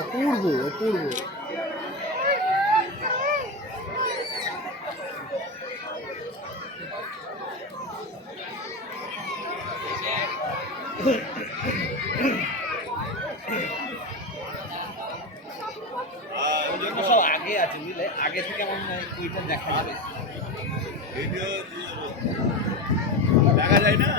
অপূর্ব অপূর্ব। ওই জন্য সব আগে আছে বুঝলে, আগে থেকে আমার ওইটা দেখা যাবে, দেখা যায় না।